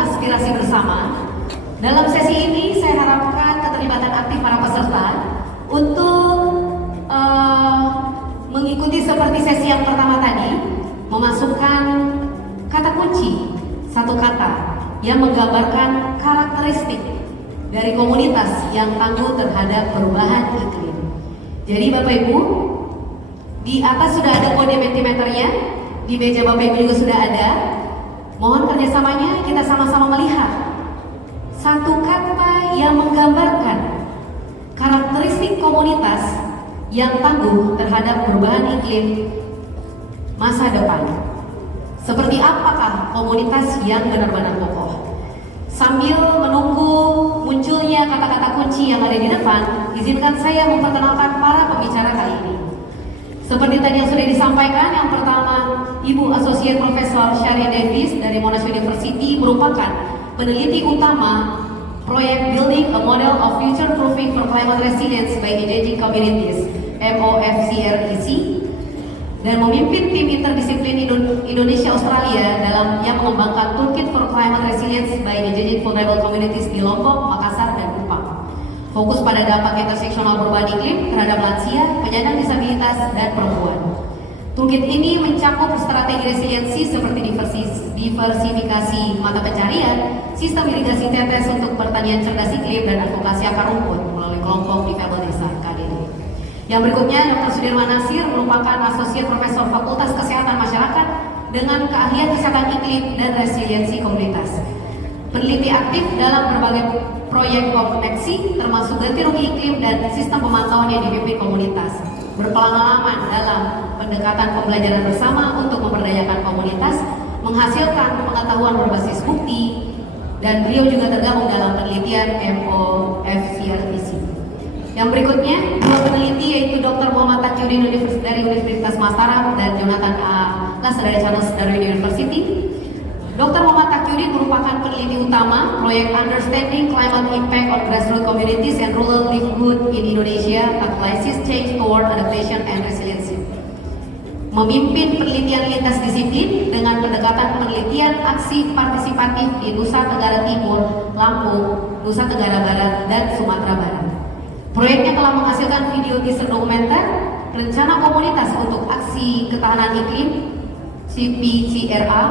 aspirasi bersama. Dalam sesi ini saya harapkan keterlibatan aktif para peserta untuk mengikuti seperti sesi yang pertama tadi, memasukkan kata kunci, satu kata yang menggambarkan karakteristik dari komunitas yang tangguh terhadap perubahan iklim. Jadi Bapak Ibu, di atas sudah ada kode Mentimeternya, di meja Bapak Ibu juga sudah ada. Mohon kerjasamanya, kita sama-sama melihat satu kata yang menggambarkan karakteristik komunitas yang tangguh terhadap perubahan iklim masa depan. Seperti apakah komunitas yang benar-benar kokoh? Sambil menunggu munculnya kata-kata kunci yang ada di depan, izinkan saya memperkenalkan para pembicara kali ini. Seperti tadi yang sudah disampaikan, yang pertama Ibu Associate Profesor Sharia Davis dari Monash University merupakan peneliti utama proyek Building a Model of Future Proofing for Climate Resilience by Engaging Communities (MOFCREC) dan memimpin tim interdisiplin Indonesia Australia dalam yang mengembangkan Toolkit for Climate Resilience by Engaging Vulnerable Communities di Lombok, Makassar, dan Kupang. Fokus pada dampak interseksional perubahan iklim terhadap lansia, penyandang disabilitas, dan perempuan. Toolkit ini mencakup strategi resiliensi seperti diversifikasi mata pencarian, sistem irigasi tetes untuk pertanian cerdas iklim, dan advokasi akar rumput melalui kelompok difabel desa KDD. Yang berikutnya, Dr. Sudirman Nasir merupakan Asosiat Profesor Fakultas Kesehatan Masyarakat dengan keahlian kesehatan iklim dan resiliensi komunitas. Peneliti aktif dalam berbagai proyek koneksi termasuk ganti rugi iklim dan sistem pemantauan yang dipimpin komunitas. Berpengalaman dalam pendekatan pembelajaran bersama untuk memberdayakan komunitas, menghasilkan pengetahuan berbasis bukti, dan beliau juga tergabung dalam penelitian MOFCREC. Yang berikutnya, dua peneliti yaitu Dr. Muhammad Taqiyuddin dari Universitas Mataram dan Jonathan A. Lassa dari Charles Darwin University. Dr. Muhammad Taqiyuddin merupakan peneliti utama proyek Understanding Climate Impact on Grassroots Communities and Rural Livelihood in Indonesia, Catalysis Change Toward Adaptation and Resiliency. Memimpin penelitian lintas disiplin dengan pendekatan penelitian aksi partisipatif di Nusa Tenggara Timur, Lampung, Nusa Tenggara Barat, dan Sumatera Barat. Proyeknya telah menghasilkan video teaser dokumenter rencana komunitas untuk aksi ketahanan iklim CPCRA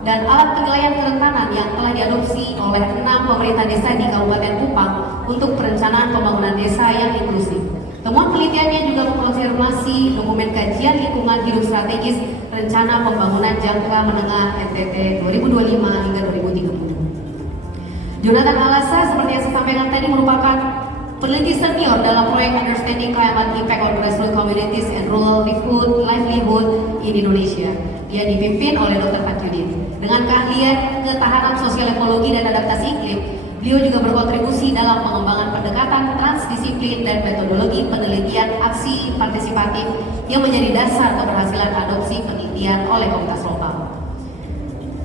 dan alat penilaian kerentanan yang telah diadopsi oleh 6 pemerintah desa di Kabupaten Kupang untuk perencanaan pembangunan desa yang inklusif. Temuan penelitiannya juga mengkonfirmasi dokumen kajian lingkungan hidup strategis rencana pembangunan jangka menengah NTT 2025 hingga 2030. Jonathan A. Lassa seperti yang saya sampaikan tadi merupakan peneliti senior dalam proyek Understanding Climate Impact on Grassroots Communities and Rural Livelihood in Indonesia. Dia dipimpin oleh Dr. Taqiyuddin. Dengan keahlian ketahanan sosial ekologi dan adaptasi iklim, beliau juga berkontribusi dalam pengembangan pendekatan transdisiplin dan metodologi penelitian aksi partisipatif yang menjadi dasar keberhasilan adopsi penelitian oleh komunitas lokal.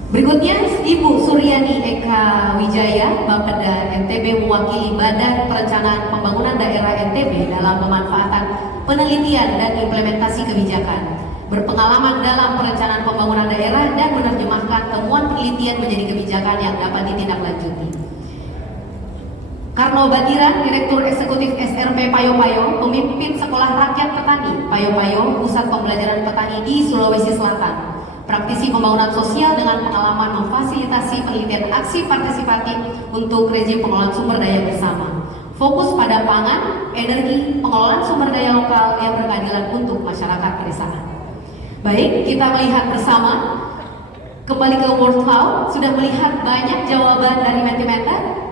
Berikutnya, Ibu Suryani Eka Wijaya, Bapeda NTB mewakili Badan Perencanaan Pembangunan Daerah NTB dalam pemanfaatan penelitian dan implementasi kebijakan. Berpengalaman dalam perencanaan pembangunan daerah dan menerjemahkan temuan penelitian menjadi kebijakan yang dapat ditindaklanjuti. Karno Batiran, Direktur Eksekutif SRP Payo Payo, pemimpin Sekolah Rakyat Petani Payo Payo, Pusat Pembelajaran Petani di Sulawesi Selatan. Praktisi pembangunan sosial dengan pengalaman memfasilitasi penelitian aksi partisipatif untuk rezim pengelolaan sumber daya bersama. Fokus pada pangan, energi, pengelolaan sumber daya lokal yang berkeadilan untuk masyarakat pedesaan. Baik, kita melihat bersama. Kembali ke Word Cloud, sudah melihat banyak jawaban dari Mentimeter.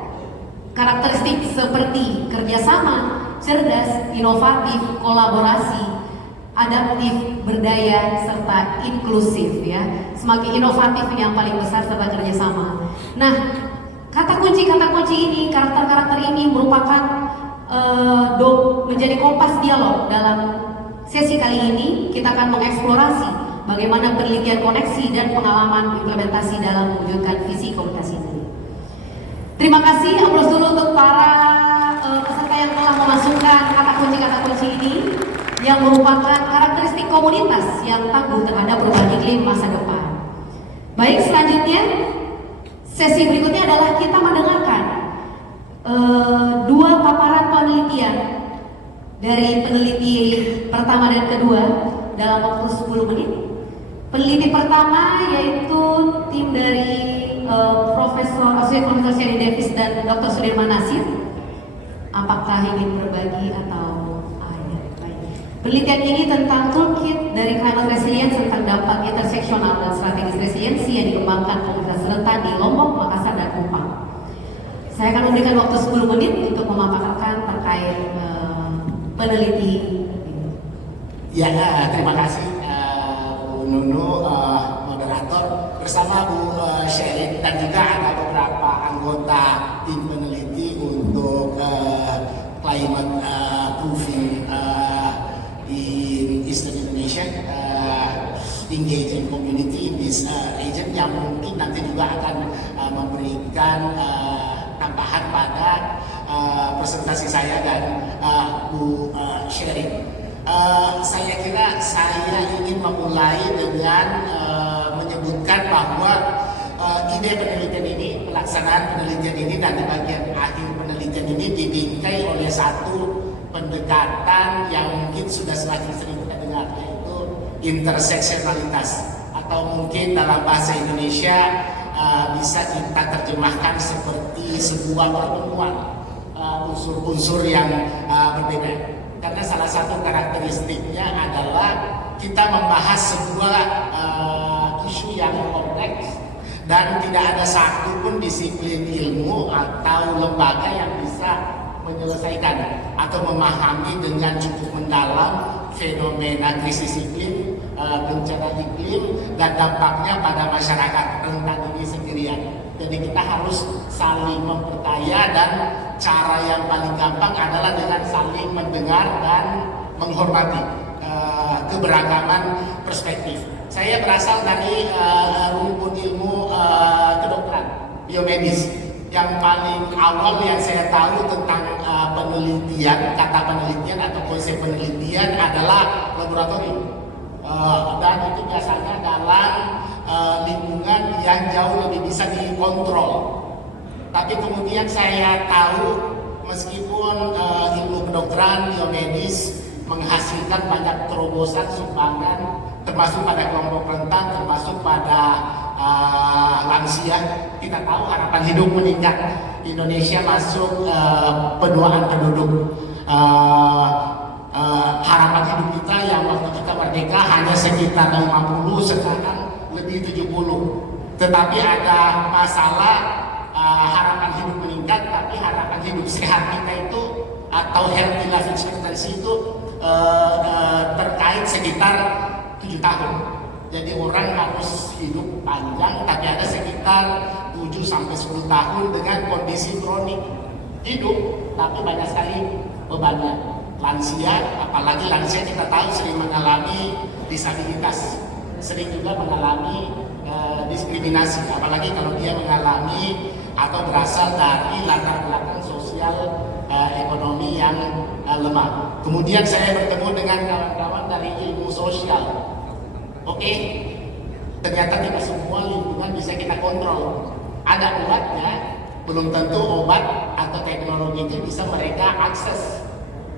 Karakteristik seperti kerjasama, cerdas, inovatif, kolaborasi, adaptif, berdaya, serta inklusif ya. Semakin inovatif ini yang paling besar serta kerjasama. Nah, kata kunci ini, karakter-karakter ini merupakan menjadi kompas dialog dalam sesi kali ini. Kita akan mengeksplorasi bagaimana penelitian koneksi dan pengalaman implementasi dalam mewujudkan visi komunitas ini. Terima kasih, aplaus dulu untuk para peserta yang telah memasukkan kata kunci ini yang merupakan karakteristik komunitas yang tangguh terhadap perubahan iklim masa depan. Baik, selanjutnya sesi berikutnya adalah kita mendengarkan dua paparan penelitian dari peneliti pertama dan kedua dalam waktu 10 menit. Peneliti pertama yaitu tim dari Profesor Shelley Davis dan Dr. Sudirman Nasir. Apakah ingin berbagi atau ya, baik. Penelitian ini tentang toolkit dari climate resilience tentang dampak interseksional dan strategis resiliensi yang dikembangkan komunitas rentan di Lombok, Makassar, dan Kupang. Saya akan memberikan waktu 10 menit untuk memaparkan terkait peneliti. Ya, terima kasih Bu Nunu, moderator, bersama Bu Sherin, dan juga ada beberapa anggota tim peneliti untuk climate proofing in Eastern Indonesia, engaging community in this region, yang mungkin nanti juga akan memberikan tambahan pada presentasi saya dan Bu Sherin. Saya kira saya ingin memulai dengan menyebutkan bahwa ide penelitian ini, pelaksanaan penelitian ini, dan di bagian akhir penelitian ini dibingkai oleh satu pendekatan yang mungkin sudah semakin sering kita dengar, yaitu interseksionalitas, atau mungkin dalam bahasa Indonesia bisa kita terjemahkan seperti sebuah pertemuan unsur-unsur yang berbeda. Karena salah satu karakteristiknya adalah kita membahas sebuah isu yang kompleks dan tidak ada satu pun disiplin ilmu atau lembaga yang bisa menyelesaikan atau memahami dengan cukup mendalam fenomena krisis iklim, bencana iklim, dan dampaknya pada masyarakat rentan ini sendirian. Jadi kita harus saling memperkaya, dan cara yang paling gampang adalah dengan saling mendengar dan menghormati keberagaman perspektif. Saya berasal dari rumpun ilmu kedokteran, biomedis. Yang paling awal yang saya tahu tentang penelitian, kata penelitian atau konsep penelitian adalah laboratorium. Dan itu biasanya dalam lingkungan yang jauh lebih bisa dikontrol. Tapi kemudian saya tahu meskipun ilmu kedokteran, biomedis menghasilkan banyak terobosan sumbangan, termasuk pada kelompok rentan, termasuk pada lansia, kita tahu harapan hidup meningkat. Indonesia masuk penuaan penduduk. Harapan hidup kita yang waktu kita merdeka hanya sekitar 50, sekarang lebih 70. Tetapi ada masalah, harapan hidup meningkat, tapi harapan hidup sehat kita itu atau healthy life expectancy itu terkait sekitar 7 tahun. Jadi orang harus hidup panjang, tapi ada sekitar 7-10 tahun dengan kondisi kronik. Hidup, tapi banyak sekali bebannya. Lansia, apalagi lansia kita tahu sering mengalami disabilitas, sering juga mengalami diskriminasi, apalagi kalau dia mengalami atau berasal dari latar belakang sosial ekonomi yang lemah. Kemudian saya bertemu dengan kawan-kawan dari ilmu sosial. Oke, ternyata tidak semua lingkungan bisa kita kontrol. Ada obatnya, belum tentu obat atau teknologi itu bisa mereka akses.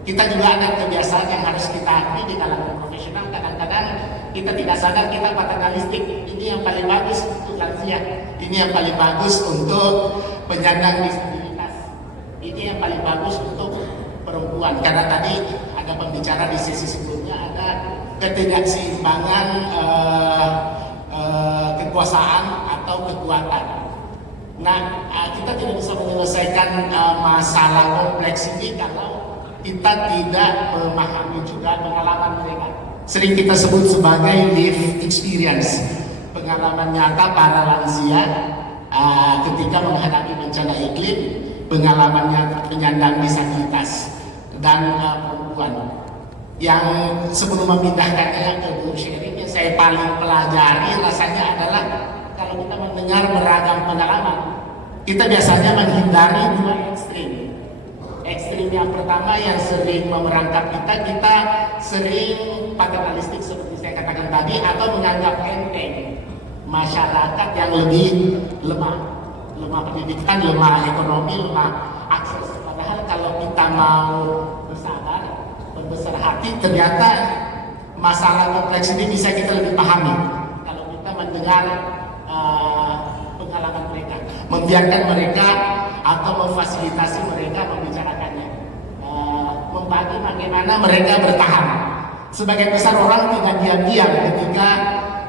Kita juga ada kebiasaan yang harus kita akui di kalangan profesional. Kadang-kadang kita tidak sadar kita paternalistik. Ini yang paling bagus untuk lansia, ini yang paling bagus untuk penyandang disabilitas, ini yang paling bagus untuk perempuan. Karena tadi ada pembicara di sesi sebelumnya, ada ketidakseimbangan kekuasaan atau kekuatan. Nah, kita tidak bisa menyelesaikan masalah kompleks ini kalau kita tidak memahami juga pengalaman mereka. Sering kita sebut sebagai lived experience, pengalaman nyata para lansia ketika menghadapi bencana iklim, pengalaman nyata penyandang disabilitas. dan perempuan. Yang sebelum memindahkannya ke Bu Sherin, yang saya paling pelajari rasanya adalah kalau kita mendengar beragam pengalaman, kita biasanya menghindari dua ekstrim. Ekstrim yang pertama yang sering memerangkap kita sering paternalistik seperti saya katakan tadi, atau menganggap enteng masyarakat yang lebih lemah pendidikan, lemah ekonomi, lemah akses. Padahal kalau kita mau bersabar, berbesar hati, ternyata masalah kompleks ini bisa kita lebih pahami kalau kita mendengar pengalaman mereka, membiarkan mereka atau memfasilitasi mereka membicarakannya, membagi bagaimana mereka bertahan. Sebagian besar orang tidak diam-diam ketika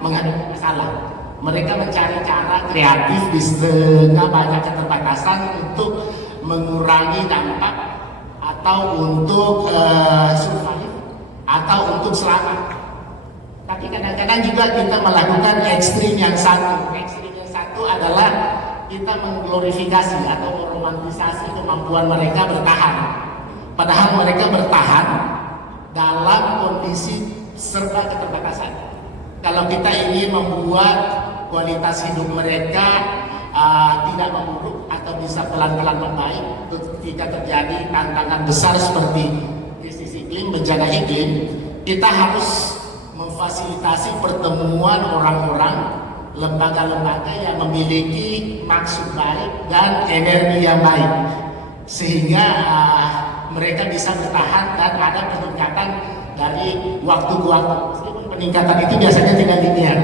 menghadapi masalah. Mereka mencari cara kreatif di tengah banyak keterbatasan untuk mengurangi dampak atau untuk survive atau untuk selamat. Tapi kadang-kadang juga kita melakukan ekstrim yang satu. Ekstrim yang satu adalah kita mengglorifikasi atau meromantisasi kemampuan mereka bertahan. Padahal mereka bertahan dalam kondisi serba keterbatasan. Kalau kita ingin membuat kualitas hidup mereka tidak memburuk atau bisa pelan-pelan membaik ketika terjadi tantangan besar seperti krisis iklim, bencana iklim, kita harus memfasilitasi pertemuan orang-orang, lembaga-lembaga yang memiliki maksud baik dan energi yang baik, sehingga mereka bisa bertahan dan ada peningkatan dari waktu ke waktu. Meskipun peningkatan itu biasanya tidak linear.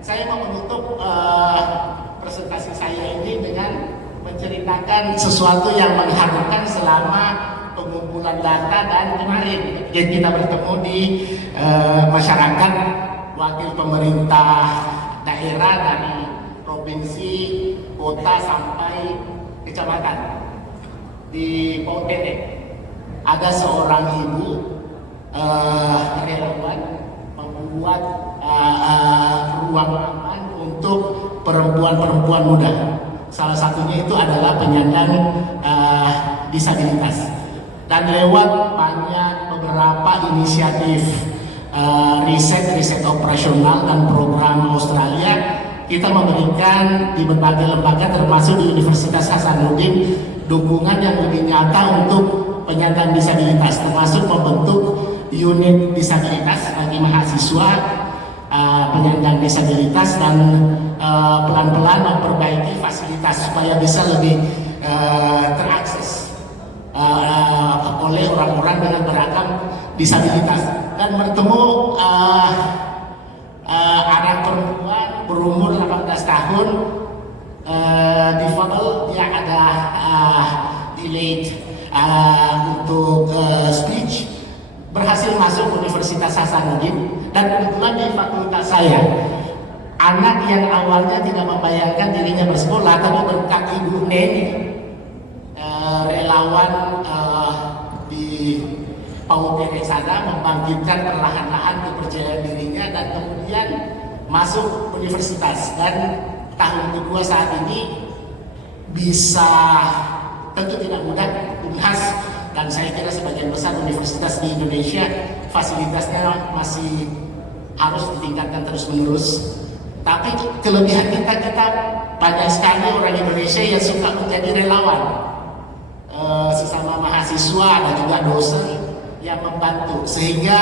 Saya mau menutup presentasi saya ini dengan menceritakan sesuatu yang mengharukan selama pengumpulan data dan kemarin kita bertemu di masyarakat, wakil pemerintah daerah dari provinsi, kota sampai kecamatan di Pautene. Ada seorang ibu relawan membuat ruang aman untuk perempuan-perempuan muda. Salah satunya itu adalah penyandang disabilitas. Dan lewat banyak beberapa inisiatif riset operasional dan program Australia, kita memberikan di berbagai lembaga termasuk di Universitas Hasanuddin dukungan yang lebih nyata untuk penyandang disabilitas, termasuk membentuk unit disabilitas bagi mahasiswa penyandang disabilitas dan pelan-pelan memperbaiki fasilitas supaya bisa lebih terakses oleh orang-orang dengan beragam disabilitas. Dan bertemu anak perempuan berumur 18 tahun difabel, dia ada delayed untuk speech, berhasil masuk Universitas Hasanuddin. Dan kebetulan di fakultas saya, anak yang awalnya tidak membayangkan dirinya bersekolah, tapi berkat Ibu Neni, relawan di Pautene sana, membangkitkan perlahan-lahan kepercayaan dirinya dan kemudian masuk universitas. Dan tahun kedua saat ini bisa, tentu tidak mudah, Unhas dan saya kira sebagian besar universitas di Indonesia fasilitasnya masih harus ditingkatkan terus-menerus. Tapi kelebihan kita banyak sekali orang Indonesia yang suka menjadi relawan, sesama mahasiswa dan juga dosen yang membantu, sehingga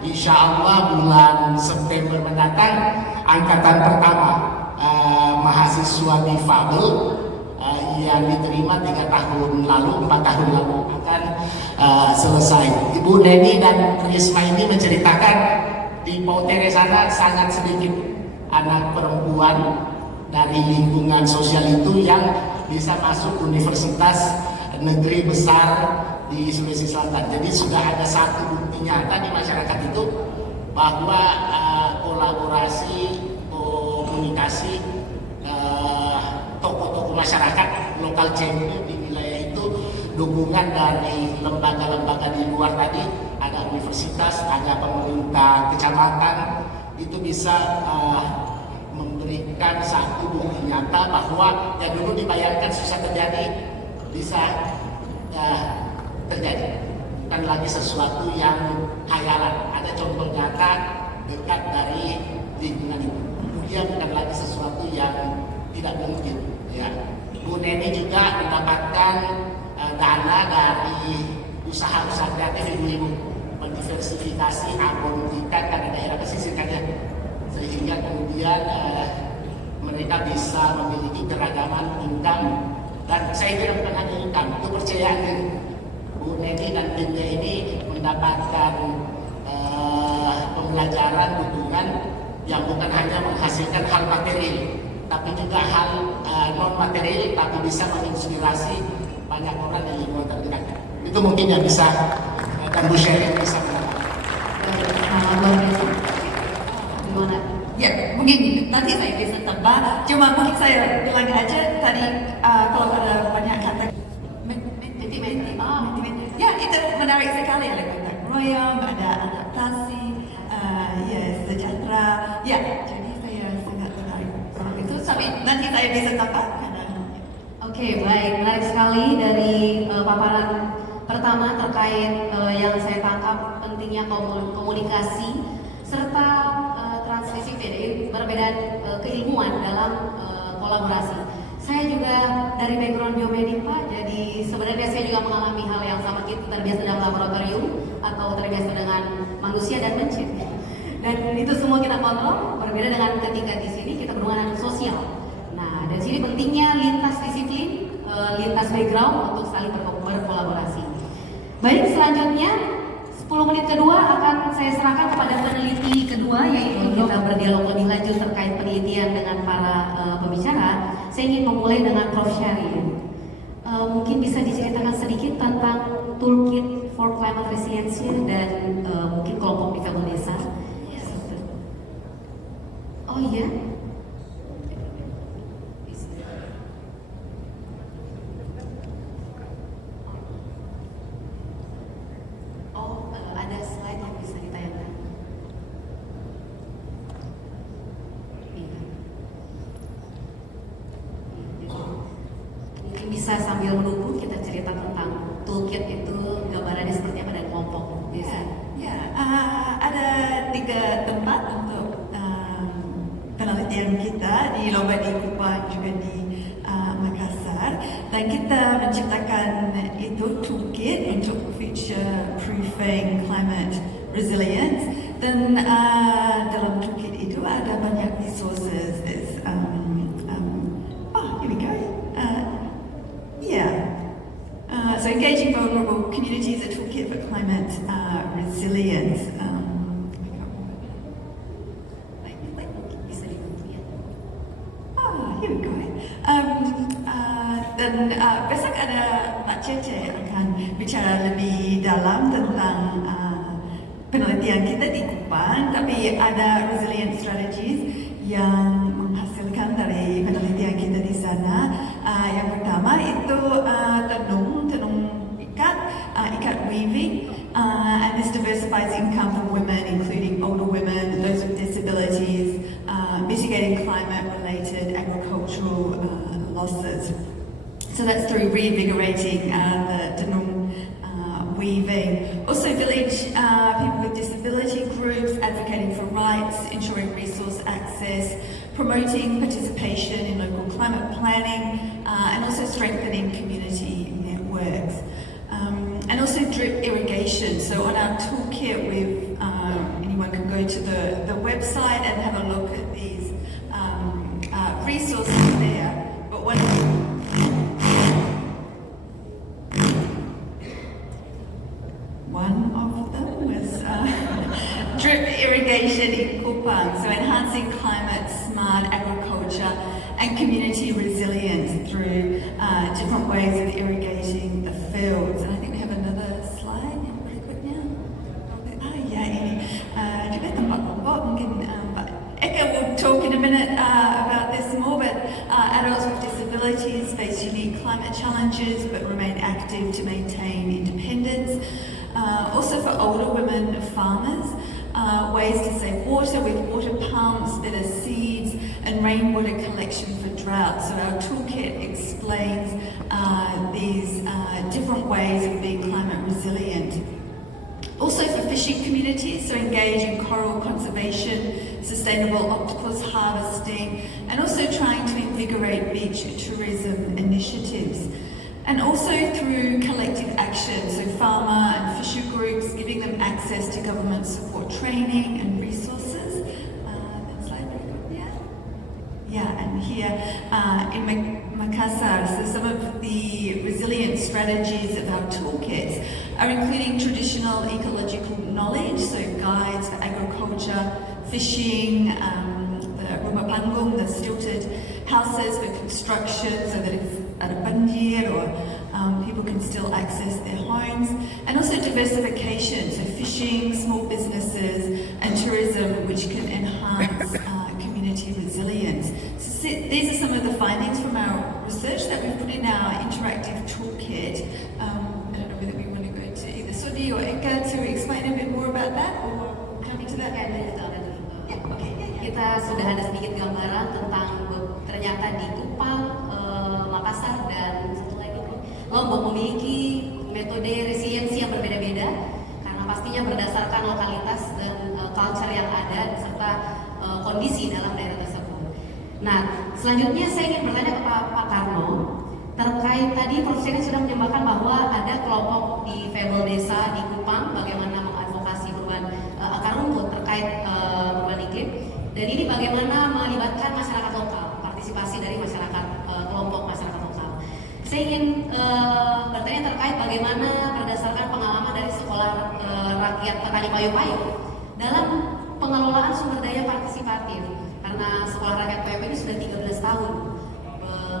insya Allah bulan September mendatang angkatan pertama mahasiswa difabel yang diterima 4 tahun lalu akan selesai. Ibu Neni dan Risma ini menceritakan di Pautene sana sangat sedikit anak perempuan dari lingkungan sosial itu yang bisa masuk universitas negeri besar di Sulawesi Selatan. Jadi sudah ada satu bukti nyata di masyarakat itu bahwa kolaborasi, komunikasi tokoh-tokoh masyarakat, lokal champion di wilayah itu, dukungan dari lembaga-lembaga di luar tadi, ada universitas, ada pemerintah kecamatan, itu bisa memberikan satu bukti nyata bahwa yang dulu dibayangkan susah terjadi bisa terjadi. Bukan bukan lagi sesuatu yang khayalan. Ada contoh nyata dekat dari lingkungan itu. Kemudian bukan lagi sesuatu yang tidak mungkin. Ya. Bu Neni juga mendapatkan dana dari usaha-usaha kreatif ibu-ibu, mendiversifikasi abon ikan dari daerah pesisir kan ya, sehingga kemudian mereka bisa memiliki keragaman income. Dan saya kira bukan hanya income, kepercayaan diri. Bu Neni dan timnya ini mendapatkan pembelajaran dukungan yang bukan hanya menghasilkan hal material, tapi juga hal non material, tapi bisa menginspirasi banyak orang di lingkungan terdekat. Itu mungkin yang bisa dan Bu Sheryl bisa mendapatkan. Sangat luar biasa. Gimana? Ya, mungkin tadi saya bisa tambah, cuma mungkin saya bilang aja tadi kalau ada banyak kata menti-menti, ya itu menarik sekali, ada kata royong, ada adaptasi, ya sejahtera, ya jadi saya sangat tertarik soal itu, tapi nanti saya bisa tambah karena Oke, baik. Menarik sekali dari paparan pertama terkait yang saya tangkap pentingnya komunikasi serta transisi perbedaan keilmuan dalam kolaborasi. Saya juga dari background biomedik Pak, jadi sebenarnya saya juga mengalami hal yang sama, kita terbiasa dalam laboratorium atau terbiasa dengan manusia dan mencipta. Dan itu semua kita kontrol, berbeda dengan ketika di sini kita berhubungan dengan sosial. Nah, dari sini pentingnya lintas disiplin, lintas background untuk saling berkolaborasi. Baik, selanjutnya 10 menit kedua akan saya serahkan kepada peneliti kedua, yaitu kita berdialog lebih lanjut terkait penelitian dengan para pembicara. Saya ingin memulai dengan Prof. Sheryl. Mungkin bisa diceritakan sedikit tentang Toolkit for Climate Resilience dan mungkin kelompok di Kampung Desa. Oh iya? Ada slide yang bisa ditayangkan. Iya. Mungkin bisa sambil menunggu kita cerita tentang toolkit itu gambarannya seperti apa dan kelompok desa. Ya, ada 3 tempat untuk penelitian kita di Lomba di Kupang juga di Makassar, dan kita menciptakan itu toolkit untuk future proofing climate resilience, dan dalam toolkit itu ada banyak resources. Here we go. So engaging vulnerable communities, a toolkit for climate resilience. Bisa dibantu ya. Here we go. Dan besok ada Mbak Cece akan bicara lebih dalam tentang penelitian kita di Kupang, tapi ada resilient strategies yang menghasilkan dari penelitian kita di sana. Yang pertama itu tenun ikat weaving, and this diversifies income for women, including older women, those with disabilities, mitigating climate-related agricultural losses. So that's through reinvigorating the tenun weaving. Also village people with disability groups, advocating for rights, ensuring resource access, promoting participation in local climate planning, and also strengthening community networks. And also drip irrigation. So on our toolkit, anyone can go to the website and have a look at these resources there. But one of them was drip irrigation in Kupang, so enhancing climate smart agriculture and community resilience through different ways of irrigating the fields. And I think we have another slide, pretty quick now. Ini juga tempat kelompok, mungkin Pak Eka will talk in a minute about this more, but adults with disabilities face unique climate challenges but remain active to maintain independence. Also for older women farmers, ways to save water with water pumps, better seeds, and rainwater collection for drought. So our toolkit explains these different ways of being climate resilient. Also for fishing communities, so engage in coral conservation, sustainable octopus harvesting, and also trying to invigorate beach tourism initiatives. And also through collective action, so farmer and fisher groups, giving them access to government support training and resources. That slide, very good, yeah. Yeah, and here in Makassar, so some of the resilience strategies of our toolkits are including traditional ecological knowledge, so guides for agriculture, fishing, the rumah panggung, the stilted houses for construction, so that if at a banjir or people can still access their homes, and also diversification, so fishing, small businesses, and tourism, which can enhance community resilience. So these are some of the findings from our research that we've put in our interactive toolkit. I don't know whether we want to go to either Sudi or Eka to explain a bit more about that, or come to that. Kita sudah ada sedikit gambaran tentang ternyata di Kupang, Makassar, dan satu lagi Lombok memiliki metode resiliensi yang berbeda-beda karena pastinya berdasarkan lokalitas dan culture yang ada serta kondisi dalam daerah tersebut. Nah, selanjutnya saya ingin bertanya ke Pak Karno terkait tadi Prof. Sherin sudah menyampaikan bahwa ada kelompok di Febel Desa di Kupang bagaimana mengadvokasi perubahan akar rumput terkait perubahan iklim, dan ini bagaimana melibatkan masyarakat lokal, partisipasi dari masyarakat kelompok masyarakat lokal. Saya ingin bertanya terkait bagaimana berdasarkan pengalaman dari sekolah rakyat petani payu-payu dalam pengelolaan sumber daya partisipatif, karena sekolah rakyat PayPay ini sudah 13 tahun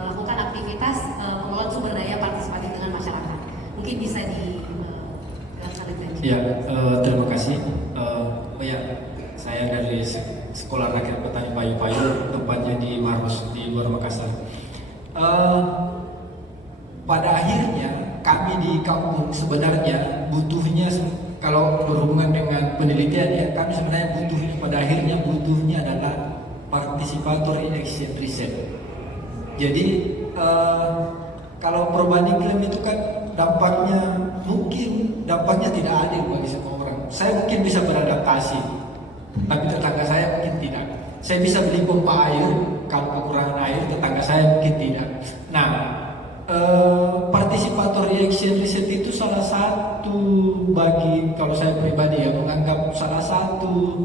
melakukan aktivitas pengelolaan sumber daya partisipatif dengan masyarakat. Mungkin bisa dijelaskan lebih lanjut. Ya, terima kasih. Saya dari Sekolah Rakyat Petani Payu-Payu, tempatnya di Maros di luar Makassar. Pada akhirnya kami di kampung sebenarnya butuhnya, kalau berhubungan dengan penelitian ya, kami sebenarnya butuhnya pada akhirnya butuhnya adalah participatory action research. Jadi kalau perubahan iklim itu kan dampaknya tidak adil bagi semua orang. Saya mungkin bisa beradaptasi, tapi tetangga saya mungkin tidak. Saya bisa beli pompa air kalau kekurangan air, tetangga saya mungkin tidak. Nah, participatory action research itu salah satu bagi, kalau saya pribadi ya, menganggap salah satu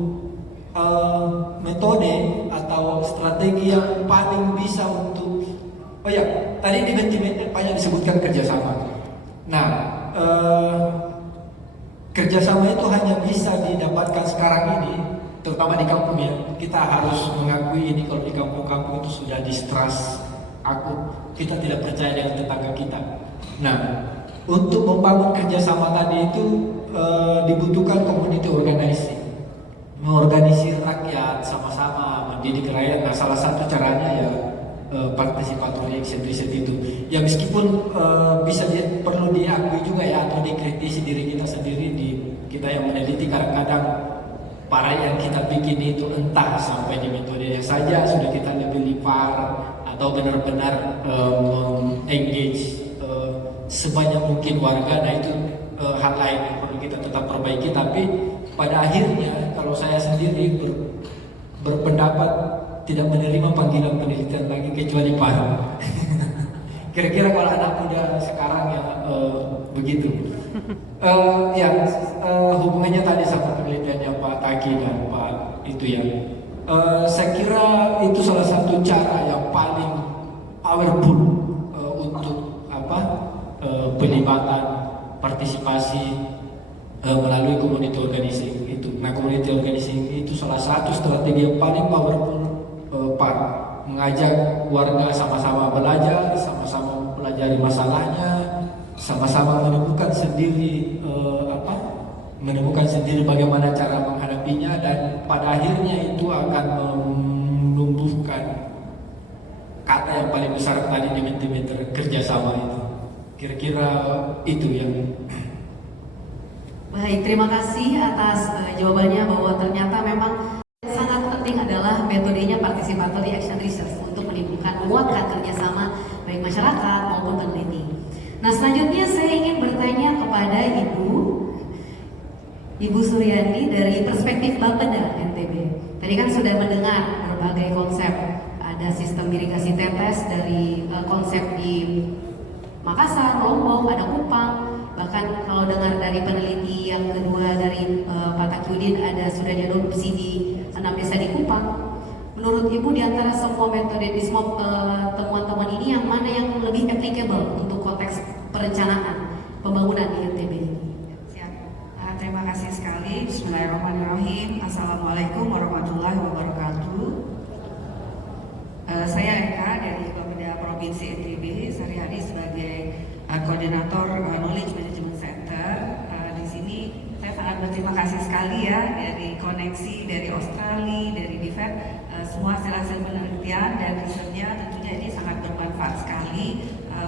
metode atau strategi yang paling bisa untuk, tadi di mentimeter banyak disebutkan kerjasama. Nah, kerjasama itu hanya bisa didapatkan sekarang ini, terutama di kampung ya. Kita harus mengakui ini, kalau di kampung-kampung itu sudah distrust akut, kita tidak percaya dengan tetangga kita. Nah, untuk membangun kerjasama tadi itu dibutuhkan community organizing, mengorganisir rakyat sama-sama, mendidik rakyat. Nah, salah satu caranya ya participatory action research itu. Ya meskipun perlu diakui juga ya, atau dikritisi diri kita sendiri, kita yang meneliti kadang-kadang para yang kita bikin itu entah sampai di metodenya saja sudah kita lebih lipar atau benar-benar engage sebanyak mungkin warga. Nah itu hal lain yang perlu kita tetap perbaiki. Tapi pada akhirnya kalau saya sendiri berpendapat tidak menerima panggilan penelitian lagi kecuali PAR. Kira-kira kalau anak muda sekarang ya begitu. Hubungannya tadi sama penelitiannya Pak Taki dan Pak itu ya. Saya kira itu salah satu cara yang paling powerful untuk pelibatan partisipasi melalui community organizing itu. Nah, community organizing itu salah satu strategi yang paling powerful, mengajak warga sama-sama belajar, sama-sama mempelajari masalahnya, sama-sama menemukan sendiri bagaimana cara menghadapinya, dan pada akhirnya itu akan menumbuhkan kata yang paling besar tadi di mentimeter, kerjasama itu. Kira-kira itu yang. Baik, terima kasih atas jawabannya, bahwa ternyata memang sangat penting adalah metodenya participatory action research untuk menguatkan kerjasama baik masyarakat maupun peneliti. Nah, selanjutnya saya ingin bertanya kepada Ibu Ibu Suryani dari perspektif Bapeda NTB. Tadi kan sudah mendengar berbagai konsep, ada sistem irigasi tetes dari konsep di Makassar, Lombok, ada Kupang, bahkan kalau dengar dari peneliti yang kedua dari Pak Takyudin ada sudah diadopsi di 6 desa di Kupang. Menurut Ibu di antara semua metode di semua temuan-temuan ini yang mana yang lebih applicable untuk konteks perencanaan pembangunan di NTB ini? Siap. Terima kasih sekali. Bismillahirrahmanirrahim. Assalamualaikum warahmatullahi wabarakatuh. Saya Eka dari Bapeda Provinsi NTB, sehari-hari sebagai koordinator Knowledge Management Center. Di sini saya sangat berterima kasih sekali ya dari koneksi dari Australia, dari DFAT, semua hasil-hasil penelitian dan risetnya tentunya ini sangat bermanfaat sekali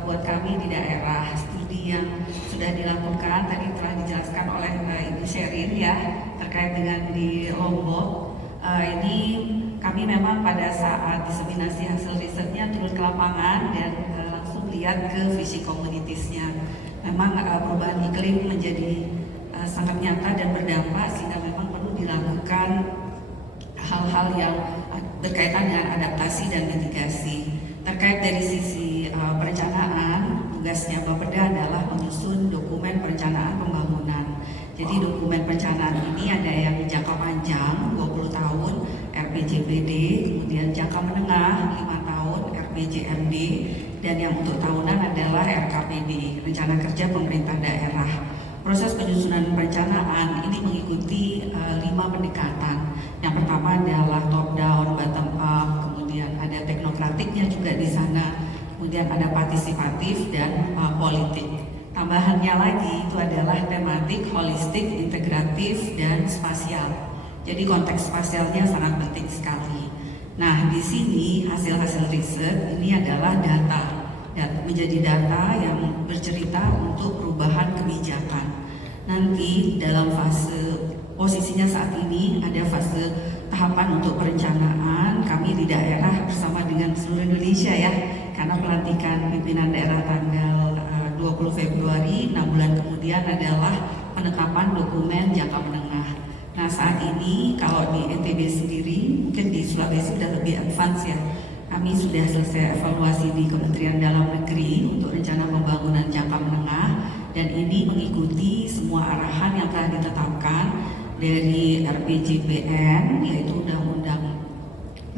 buat kami di daerah. Studi yang sudah dilakukan tadi telah dijelaskan oleh Ibu Sherin ya terkait dengan di Lombok. Ini kami memang pada saat diseminasi hasil risetnya turun ke lapangan dan langsung lihat ke visi komunitasnya. Memang perubahan iklim menjadi sangat nyata dan berdampak sehingga memang perlu dilakukan hal-hal yang berkaitan dengan adaptasi dan mitigasi. Terkait dari sisi perencanaan, tugasnya Bapeda adalah menyusun dokumen perencanaan pembangunan. Jadi dokumen perencanaan ini ada yang jangka panjang 20 tahun RPJPD, kemudian jangka menengah 5 tahun RPJMD, dan yang untuk tahunan adalah RKPD, Rencana Kerja Pemerintah Daerah. Proses penyusunan perencanaan ini mengikuti 5 pendekatan. Yang pertama adalah top down, bottom up, kemudian ada teknokratiknya juga di sana, kemudian ada partisipatif dan politik. Tambahannya lagi itu adalah tematik, holistik, integratif, dan spasial. Jadi konteks spasialnya sangat penting sekali. Nah, di sini hasil-hasil riset ini adalah data. Menjadi data yang bercerita untuk perubahan kebijakan. Nanti dalam fase posisinya saat ini ada fase tahapan untuk perencanaan kami di daerah bersama dengan seluruh Indonesia ya, karena pelantikan pimpinan daerah tanggal 20 Februari, 6 bulan kemudian adalah penetapan dokumen jangka menengah. Nah saat ini kalau di NTB sendiri, mungkin di Sulawesi sudah lebih advance ya. Kami sudah selesai evaluasi di Kementerian Dalam Negeri untuk rencana pembangunan jangka menengah dan ini mengikuti semua arahan yang telah ditetapkan dari RPJPN yaitu Undang-Undang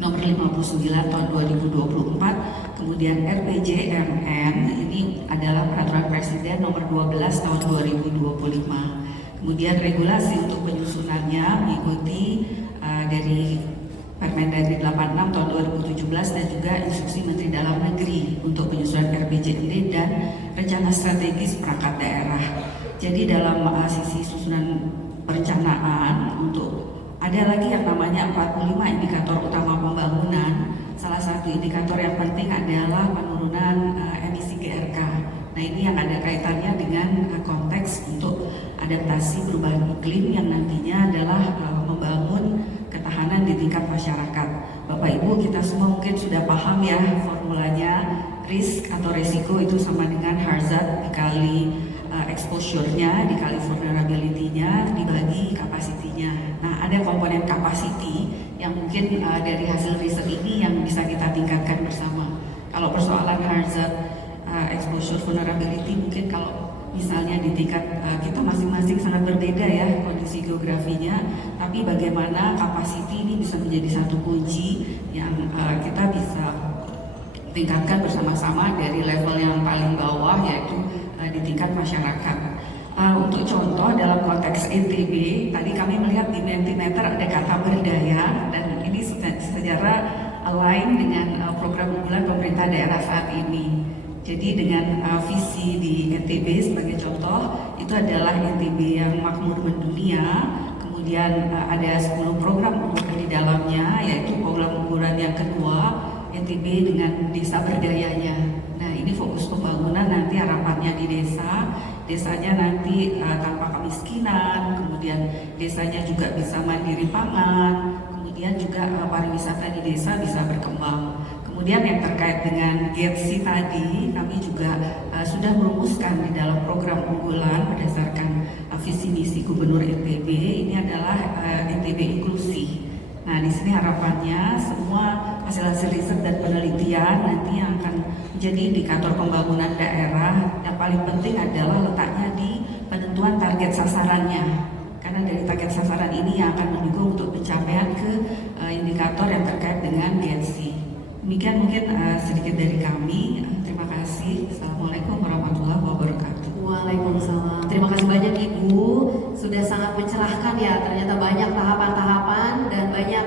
Nomor 59 Tahun 2024, kemudian RPJMN ini adalah Peraturan Presiden Nomor 12 Tahun 2025. Kemudian regulasi untuk penyusunannya mengikuti dari Permendagri 86 tahun 2017 dan juga Instruksi Menteri Dalam Negeri untuk penyusunan RPJMD dan Rencana Strategis Perangkat Daerah. Jadi dalam sisi susunan perencanaan untuk ada lagi yang namanya 45 indikator utama pembangunan. Salah satu indikator yang penting adalah penurunan emisi GRK. Nah ini yang ada kaitannya dengan konteks untuk adaptasi perubahan iklim yang nantinya adalah membangun ketahanan di tingkat masyarakat. Bapak Ibu kita semua mungkin sudah paham ya formulanya, risk atau resiko itu sama dengan hazard dikali exposure-nya, dikali vulnerability-nya, dibagi capacity-nya. Nah ada komponen capacity yang mungkin dari hasil riset ini yang bisa kita tingkatkan bersama. Kalau persoalan hazard exposure vulnerability mungkin kalau misalnya di tingkat kita masing-masing sangat berbeda ya kondisi geografinya, tapi bagaimana capacity ini bisa menjadi satu kunci yang kita bisa tingkatkan bersama-sama dari level yang paling bawah yaitu di tingkat masyarakat. Untuk contoh dalam konteks NTB, tadi kami melihat di Mentimeter ada kata berdaya dan ini secara align dengan program unggulan pemerintah daerah saat ini. Jadi dengan visi di NTB sebagai contoh itu adalah NTB yang makmur mendunia. Kemudian ada 10 program unggulan di dalamnya yaitu program unggulan yang kedua NTB dengan desa berdayanya. Nah ini fokus pembangunan nanti harapannya di desa, desanya nanti tanpa kemiskinan, kemudian desanya juga bisa mandiri pangan, kemudian juga pariwisata di desa bisa berkembang. Kemudian yang terkait dengan GETSI tadi, kami juga sudah merumuskan di dalam program unggulan berdasarkan visi misi Gubernur NTB ini adalah NTB inklusi. Nah, di sini harapannya semua hasil-hasil riset dan penelitian nanti yang akan menjadi indikator pembangunan daerah. Yang paling penting adalah letaknya di penentuan target sasarannya. Karena dari target sasaran ini yang akan mendukung untuk pencapaian ke indikator yang terkait dengan GNC. Demikian mungkin sedikit dari kami. Terima kasih. Assalamualaikum warahmatullahi wabarakatuh. Waalaikumsalam. Terima kasih banyak Ibu, sudah sangat mencerahkan ya. Ternyata banyak tahapan-tahapan dan banyak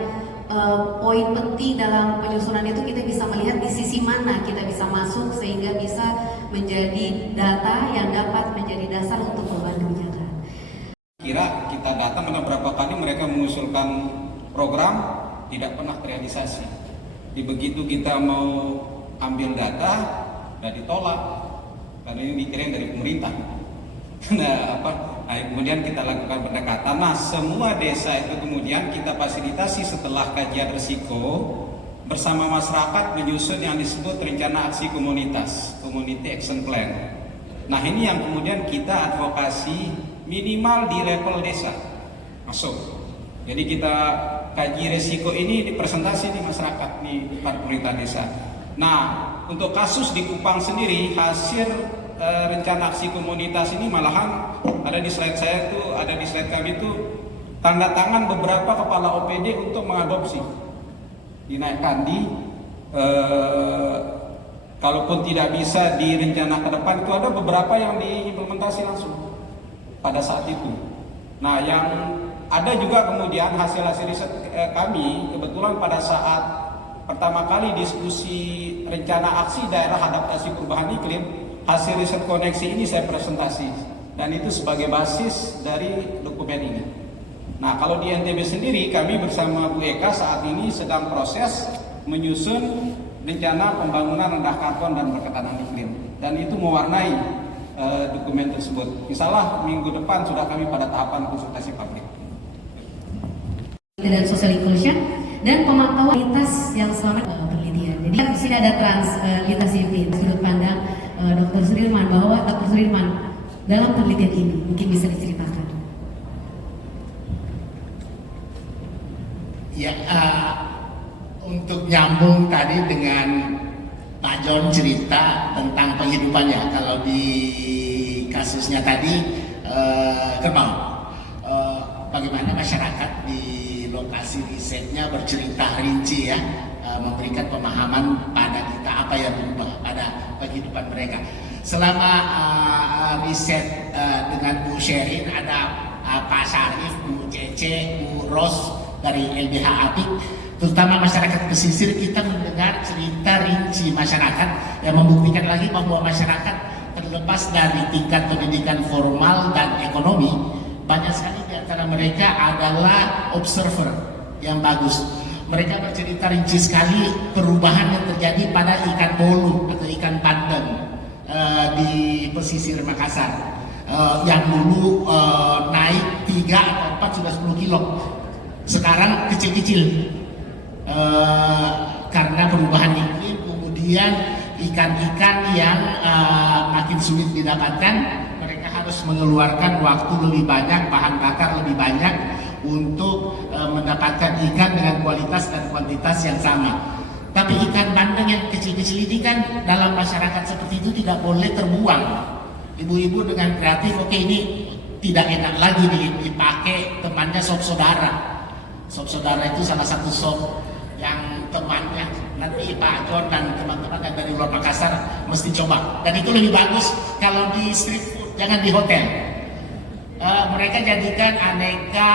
poin penting dalam penyusunan itu. Kita bisa melihat di sisi mana kita bisa masuk sehingga bisa menjadi data yang dapat menjadi dasar untuk membantunya kan. Kira kita datang dengan beberapa kali mereka mengusulkan program tidak pernah terrealisasi. Di begitu kita mau ambil data, ditolak karena ini dikirim dari pemerintah. Nah, kemudian kita lakukan pendekatan. Nah, semua desa itu kemudian kita fasilitasi setelah kajian risiko bersama masyarakat menyusun yang disebut rencana aksi komunitas, community action plan. Nah, ini yang kemudian kita advokasi minimal di level desa masuk. Jadi kita kaji risiko ini dipresentasi di masyarakat, di pemerintah desa. Nah, untuk kasus di Kupang sendiri, hasil rencana aksi komunitas ini malahan ada di slide saya tuh, ada di slide kami itu tanda tangan beberapa kepala OPD untuk mengadopsi, dinaikkan di kalaupun tidak bisa di rencana ke depan itu ada beberapa yang diimplementasi langsung pada saat itu. Nah, yang ada juga kemudian hasil-hasil riset kami kebetulan pada saat pertama kali diskusi rencana aksi daerah adaptasi perubahan iklim, hasil riset koneksi ini saya presentasi dan itu sebagai basis dari dokumen ini. Nah, kalau di NTB sendiri kami bersama Bu Eka saat ini sedang proses menyusun rencana pembangunan rendah karbon dan berketahanan iklim dan itu mewarnai dokumen tersebut. Insyaallah minggu depan sudah kami pada tahapan konsultasi publik. Dan social inclusion dan pemantauan lintas yang selama penelitian. Jadi di sini ada lintas sipil sudut pandang Dr. Sudirman bahwa Dr. Sudirman dalam penelitian ini mungkin bisa diceritakan. Ya, untuk nyambung tadi dengan Pak John cerita tentang penghidupannya. Kalau di kasusnya tadi kerbau, bagaimana masyarakat di lokasi risetnya bercerita rinci ya, memberikan pemahaman pada kita apa yang berubah pada kehidupan mereka. Selama riset dengan Bu Sherin, ada Pak Syarif, Bu Cece, Bu Ros dari LBH APIK, terutama masyarakat pesisir, kita mendengar cerita rinci masyarakat yang membuktikan lagi bahwa masyarakat terlepas dari tingkat pendidikan formal dan ekonomi, banyak sekali di antara mereka adalah observer yang bagus. Mereka bercerita rinci sekali perubahan yang terjadi pada ikan bolu atau ikan bandeng di pesisir Makassar, yang dulu naik 3 atau 4 sudah 10 kilo, sekarang kecil-kecil karena perubahan iklim. Kemudian ikan-ikan yang makin sulit didapatkan, mereka harus mengeluarkan waktu lebih banyak, bahan bakar lebih banyak untuk mendapatkan ikan dengan kualitas dan kuantitas yang sama. Tapi ikan bandeng yang kecil-kecil ini kan dalam masyarakat seperti itu tidak boleh terbuang. Ibu-ibu dengan kreatif, oke, ini tidak enak lagi dipakai, temannya sop saudara. Sop saudara itu salah satu sop yang temannya nanti Pak John dan teman-teman yang dari luar Makassar mesti coba. Dan itu lebih bagus kalau di street food, jangan di hotel. Mereka jadikan aneka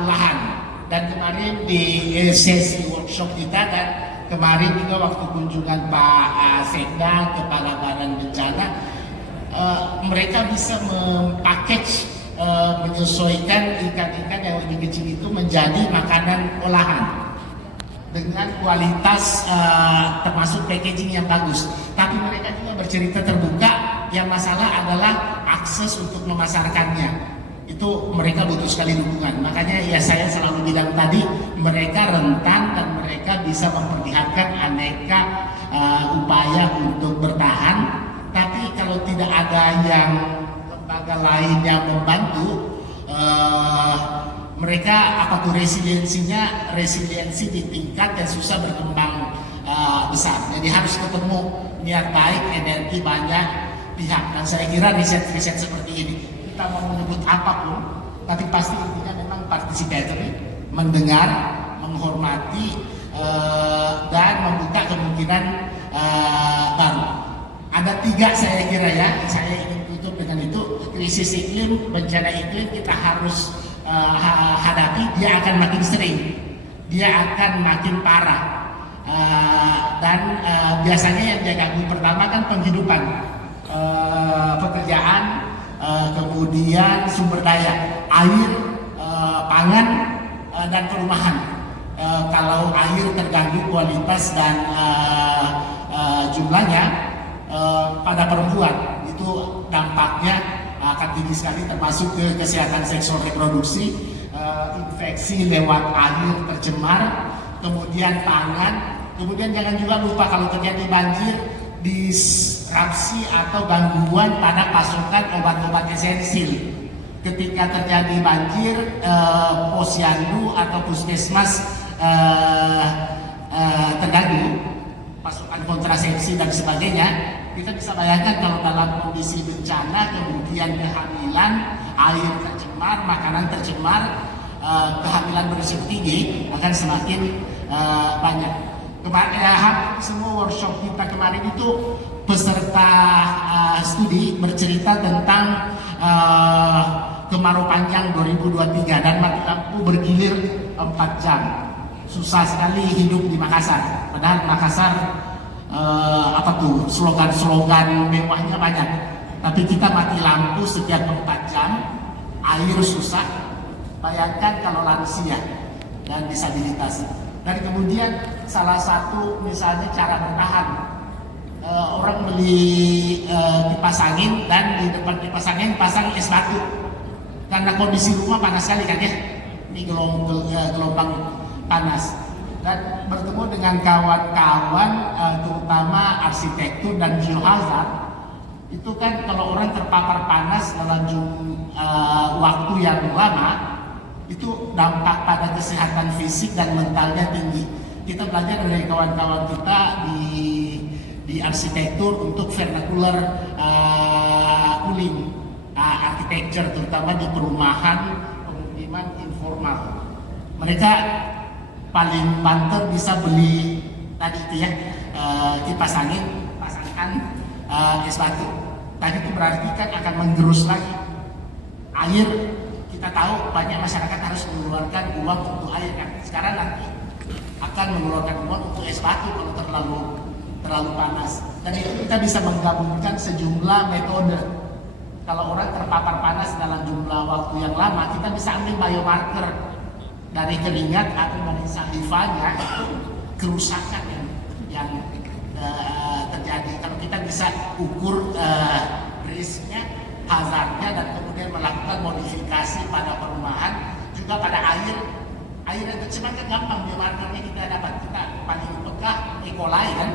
olahan. Dan kemarin di sesi workshop kita dan kemarin juga waktu kunjungan Pak Sekda, Kepala Badan Bencana, mereka bisa mempackage, menyesuaikan ikan-ikan yang lebih kecil itu menjadi makanan olahan dengan kualitas termasuk packaging yang bagus. Tapi mereka juga bercerita terbuka, yang masalah adalah akses untuk memasarkannya. Itu mereka butuh sekali dukungan. Makanya ya saya selalu bilang tadi, mereka rentan dan mereka bisa memperlihatkan aneka upaya untuk bertahan. Tapi kalau tidak ada yang lembaga lain yang membantu, mereka resiliensi di tingkat dan susah berkembang besar. Jadi harus ketemu niat baik, energi banyak pihak. Dan saya kira riset-riset seperti ini, kita mau menyebut apapun, tapi pasti intinya memang participatory, mendengar, menghormati, dan membuka kemungkinan baru. Ada 3 saya kira ya, saya ingin tutup dengan itu. Krisis iklim, bencana iklim kita harus hadapi. Dia akan makin sering, dia akan makin parah, dan biasanya yang dia ganggu pertama kan penghidupan, pekerjaan, kemudian sumber daya, air, pangan, dan perumahan. Kalau air terganggu kualitas dan jumlahnya pada perempuan, itu dampaknya akan tinggi sekali, termasuk ke kesehatan seksual reproduksi, infeksi lewat air tercemar, kemudian pangan, kemudian jangan juga lupa kalau terjadi banjir, disrupsi atau gangguan pada pasokan obat-obat esensial. Ketika terjadi banjir, posyandu atau puskesmas terganggu, pasokan kontrasepsi dan sebagainya. Kita bisa bayangkan kalau dalam kondisi bencana, kemudian kehamilan, air tercemar, makanan tercemar, kehamilan berisiko tinggi akan semakin banyak. Kemarin semua workshop kita kemarin itu peserta studi bercerita tentang kemarau panjang 2023 dan mati lampu bergilir 4 jam. Susah sekali hidup di Makassar. Padahal Makassar slogan-slogan mewahnya banyak. Tapi kita mati lampu setiap 4 jam, air susah. Bayangkan kalau lansia dan disabilitas. Dan kemudian salah satu misalnya cara bertahan, orang beli kipas angin dan di depan kipas angin pasang es batu karena kondisi rumah panas sekali kan ya, ini gelombang panas. Dan bertemu dengan kawan-kawan terutama arsitektur dan geohazard, itu kan kalau orang terpapar panas dalam waktu yang lama, itu dampak pada kesehatan fisik dan mentalnya tinggi. Kita belajar dari kawan-kawan kita di arsitektur untuk vernacular cooling architecture, terutama di perumahan pemukiman informal. Mereka paling banter bisa beli tadi itu ya, kipas angin, pasangkan es batu. Tadi itu berarti kan akan menggerus lagi air. Kita tahu banyak masyarakat harus mengeluarkan uang untuk air kan. Sekarang nanti akan mengeluarkan uang untuk es batu kalau terlalu panas. Dan itu kita bisa menggabungkan sejumlah metode. Kalau orang terpapar panas dalam jumlah waktu yang lama, kita bisa ambil biomarker dari keringat atau dari salivanya, itu kerusakan yang terjadi. Kalau kita bisa ukur risknya, hazardnya, dan kemudian melakukan modifikasi pada perumahan, juga pada air yang tercemar kan gampang biomarkernya kita dapat. Kita paling peka E. coli kan,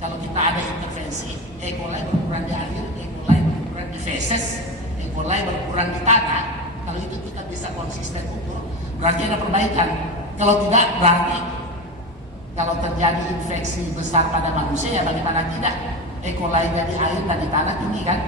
kalau kita ada intervensi, E. coli berkurang di air, E. coli berkurang di feses, E. coli berkurang di tanah. Kalau itu kita bisa konsisten ukur, berarti ada perbaikan. Kalau tidak, berarti kalau terjadi infeksi besar pada manusia, ya bagaimana tidak? E. coli-nya di air dan di tanah tinggi kan?